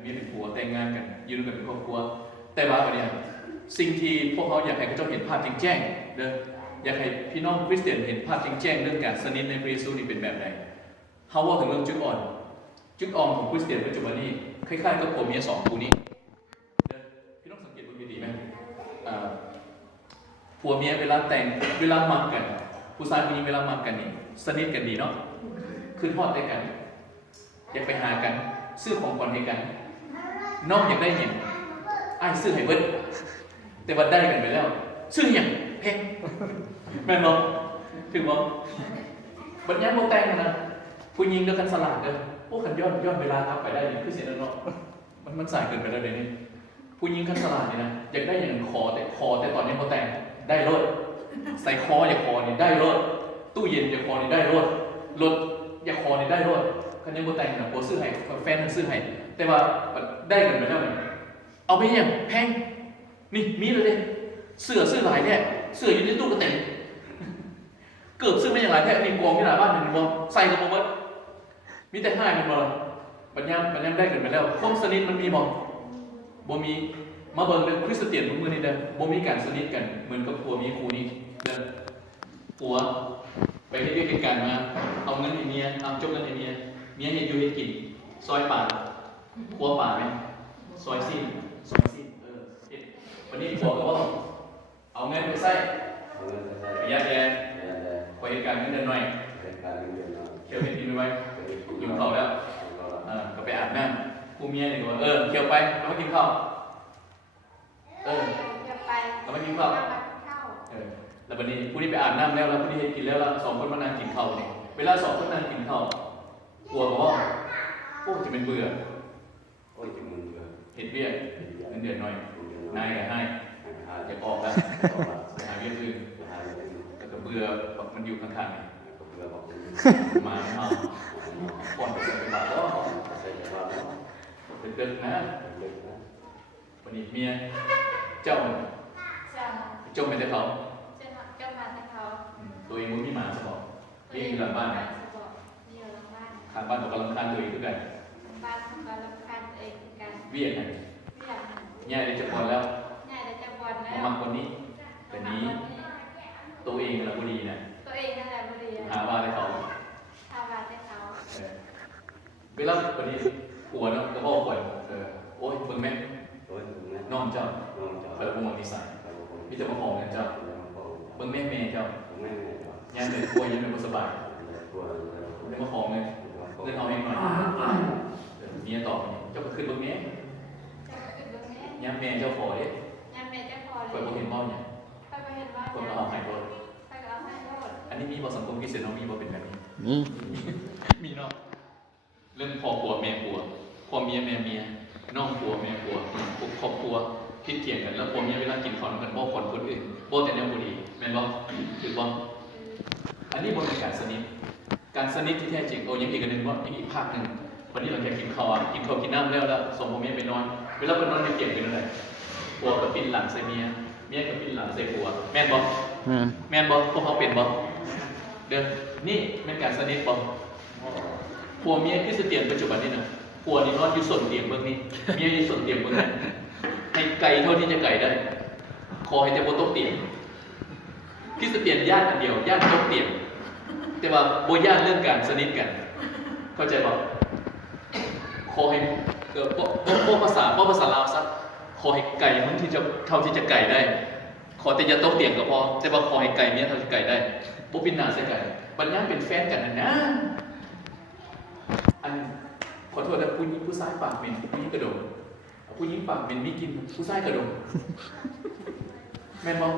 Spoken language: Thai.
เมียเป็นผัวแต่งงานกันอยู่ด้วยกันเป็นครอบครัวแต่ว่าเนี่ยสิ่งที่พวกเขาอยากให้เขาเจ้าเห็นภาพจริงแจ้งเด้ออยากให้พี่น้องคริสเตียนเห็นภาพจริงแจ้งเรื่องการสนิทในพระเยซูนี่เป็นแบบไหนเขาว่าถึงเรื่องจุดอ่อนของคริสเตียนปัจจุบันนี้คล้ายๆกับผัวเมียสองคู่นี้พี่น้องสังเกตดูดีๆไหมผัวเมียเวลาแต่งเวลาหมักกันผู้ชายผู้หญิงเวลาหมักกันนี่สนิทกันดีเนาะขึ้นทอดได้กันอยากไปหากันซื้อของขวัญให้กันน้องอยากได้เห็นไอ้ซื้อให้เบิดแต่ว่าได้กันไปแล้วซื้ออย่างแพงแม่นบอกถึงบอกบัดนี้โมแต่งนะผู้หญิงเดินกันสลัดเด้อโอ้ขันย้อนเวลาครับไปได้นี่คือเสียแล้วเนาะมันสายเกินไปแล้วเดี๋ยวนี้ผู้หญิงกันสลัดนี่นะอยากได้อย่างคอแต่ตอนนี้โมแต่งได้รถใส่คออย่าคอนี่ได้รถตู้เย็นอย่าคอนี่ได้รถอย่าคอนี่ได้รถคันนี้โมแต่งนะโบซื้อให้แฟนมันซื้อให้แต่ว่าได้กันไปแล้วเอาไปอย่างแพงนี่มีเลยดิเสื้อหลายแท้เสื้ออยู่ในตู้ก็เต็มเกือบซื้อไม่อย่างไรแท้มีกองที่หน้าบ้านหนึ่งกองใส่กันหมดมีแต่ห้ามันบ่ปัญญาได้กันไปแล้วความสนิทมันมีบ่มีมาเบิ่งเป็นคริสเตียนทุกมื้อนี้เด้อบ่มีการสนิทกันเหมือนกับผัวมีครูนี่เด้อผัวไปเฮ็ดเหตุการณ์มาเอาเงินให้เมียเอาจกเงินให้เมียเฮ็ดอยู่เฮ็ดกินซอยป่าครัวป่าไหมซอยซีวันนี้ผัวก็ว่าเอาเงินไปใส่ประหยัดแย่ไปเหตุการณ์เงินเดือนหน่อยเคี่ยวไปกินไปไว้กินข้าวแล้วก็ไปอาบน้ำผู้เมียเนี่ยบอกเคี่ยวไปแล้วมากินข้าวแล้วมากินข้าวแล้ววันนี้ผู้นี้ไปอาบน้ำแล้วผู้นี้เห็นกินแล้วสองคนมานั่งกินข้าวเนี่ยเวลาสองคนนั่งกินข้าวผัวบอกว่าโอ้จะเป็นเบื่อเห็นเบี้ยเงินเดือนหน่อยนายก็ให้จะออกแล้วไปหาเบี้ยอื่นแล้วก็เบื่อมันอยู่ข้างๆมาไม่เอาก่อนไปใส่บาตรแล้วเป็นเกินนะวันนี้เมียเจ้าไม่ได้เขาตัวเองมันมีหมาสมองเลี้ยงอยู่หลังบ้านข้างบ้านบอกกำลังคันตัวเองด้วยกันเบี้ยกันง่ายเลยจะพอแล้วมาคนนี้แต่นี้ตัวเองเป็นบุรีนะหาว่าได้เขาเวลาวันนี้ปวดนะก็บอกปวดโอ้ยเบิ่งแม่น้องเจ้าคอยละพวงนิสัยมีแต่มาหอมกันเจ้าเบิ่งแม่เจ้ายังเป็นป่วยยังเป็นสบายเดี๋ยวมาหอมเลยเล่นเอาเองหน่อยเมียตอบเจ้าก็ขึ้นเบิ่งแม่ยังแม่เจ้าขอเด้คอยบอกเห็นบ้าเนี่ยคนมาเอาให้รถอันนี้มีบทสังคมพิเศษน้องมีบทเป็นแบบนี้มีเนาะเรื่องพ่อผัวแม่ผัวพ่อเมียแม่เมียน้องผัวแม่ผัวครอบครัวคิดเถียงกันแล้วผัวเมียเวลากินข้าวกันบ่คนอื่นบ่แต่แนวบุรีแม่นบ่ถือบ่อันนี้บ่เป็นการสนิทที่แท้จริงยังอีกอันนึงว่าอีกภาคนึงวันนี้เราแค่กินข้าวกินน้ำแล้วส่งพ่อเมียไปนอนเวลาไปนอนในเตียงเป็นอะไรผัวก็ปิ้นหลังใส่เมียก็ปิ้นหลังใส่ผัวแม่นบ่พวกเขาเป็นบ่เด้อนี่เป็นการสนิทบ่ผัวเมียคริสเตียนปัจจุบันนี้นะผัวนี่นอนอยู่ส่วนเตียงเบื้องนี้เมียอยู่ส่วนเตียงเบื้องนั้นให้ไกลเท่าที่จะไกลได้ขอให้แต่บนโต๊ะเตียงคริสเตียนญาติอันเดียวญาติโต๊ะเตียงแต่ว่าโบญาติเรื่องการสนิทกันเข้าใจบ่ขอให้พวกภาษาลาวซักขอให้ไก่มันที่จะเท่าที่จะไก่ได้ขอแต่อย่าโต๊ะเตียงก็พอแต่ว่าขอให้ไก่เมียเท่าที่ไก่ได้บ่ปินหน้าใส่ไก่บัดนี้เป็นแฟนกันนะอันขอโทษนะผู้ชายปากเหม็นผู้หญิงกระโดดผู้หญิงปากเหม็นมีกินผู้ชายกระโดดแม่นบ่